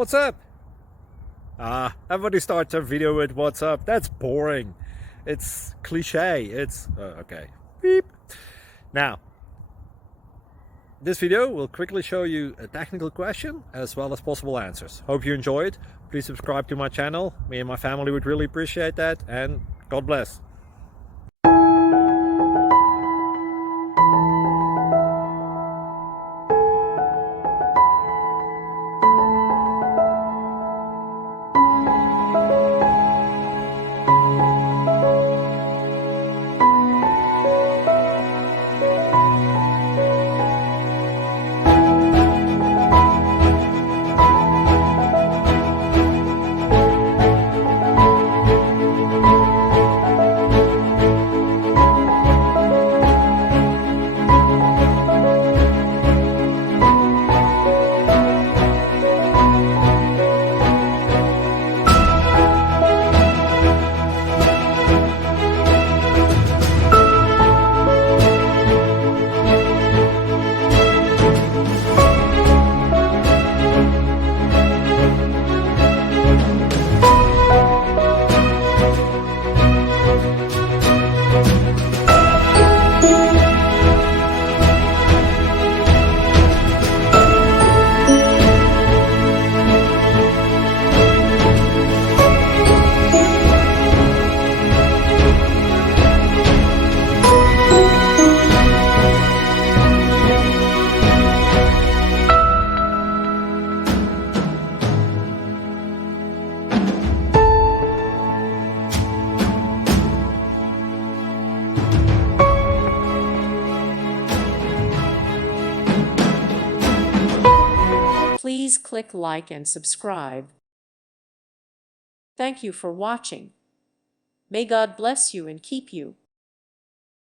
What's up? Everybody starts their video with what's up. That's boring. It's cliche. It's okay. Beep. Now, this video will quickly show you a technical question as well as possible answers. Hope you enjoy it. Please subscribe to my channel. Me and my family would really appreciate that, and God bless. Please click like and subscribe. Thank you for watching. May God bless you and keep you.